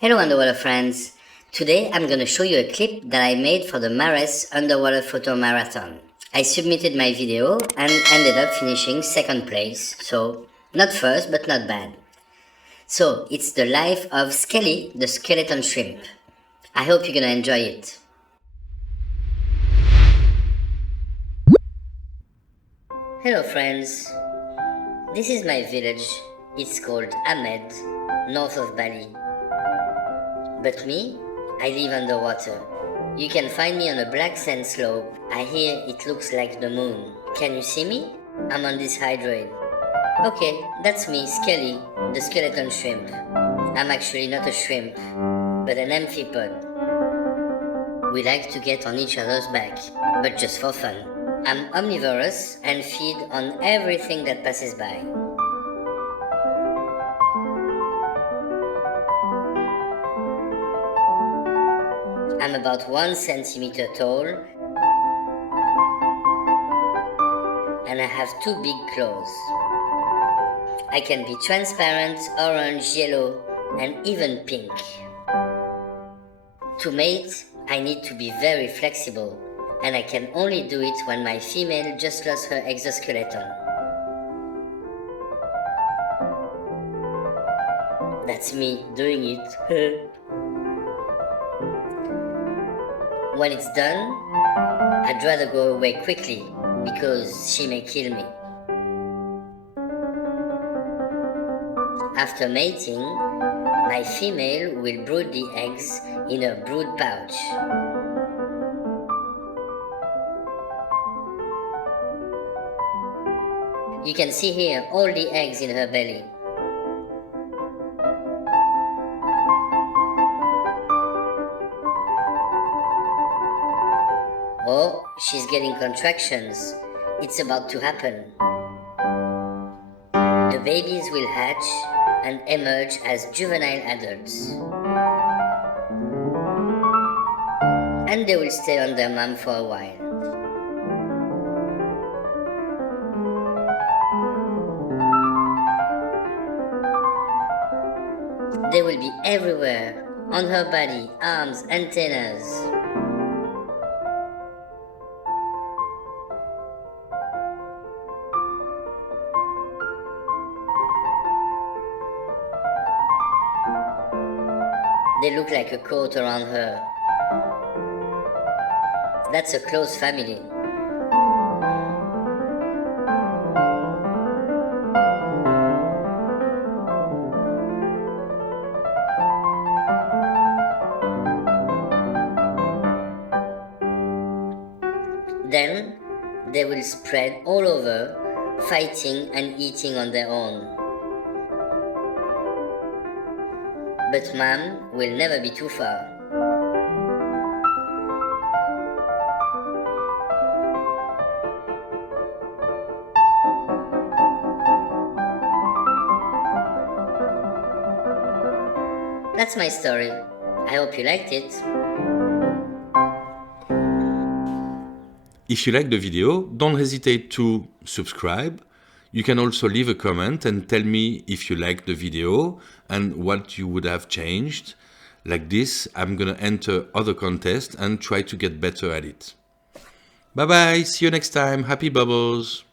Hello underwater friends! Today I'm gonna show you a clip that I made for the Mares Underwater Photo Marathon. I submitted my video and ended up finishing second place, so not first but not bad. So it's the life of Skelly, the skeleton shrimp. I hope you're gonna enjoy it. Hello friends! This is my village. It's called Ahmed, north of Bali. But me, I live underwater. You can find me on a black sand slope. I hear it looks like the moon. Can you see me? I'm on this hydrate. Okay, that's me, Skelly, the skeleton shrimp. I'm actually not a shrimp, but an amphipod. We like to get on each other's back, but just for fun. I'm omnivorous and feed on everything that passes by. I'm about 1 centimeter tall and I have 2 big claws. I can be transparent, orange, yellow and even pink. To mate, I need to be very flexible and I can only do it when my female just lost her exoskeleton. That's me doing it. When it's done, I'd rather go away quickly because she may kill me. After mating, my female will brood the eggs in her brood pouch. You can see here all the eggs in her belly. Oh, she's getting contractions. It's about to happen. The babies will hatch and emerge as juvenile adults. And they will stay on their mom for a while. They will be everywhere, on her body, arms, antennas. They look like a coat around her. That's a close family. Then they will spread all over, fighting and eating on their own. But mom will never be too far. That's my story. I hope you liked it. If you like the video, don't hesitate to subscribe. You can also leave a comment and tell me if you liked the video and what you would have changed. Like this, I'm gonna enter other contests and try to get better at it. Bye bye, see you next time, happy bubbles!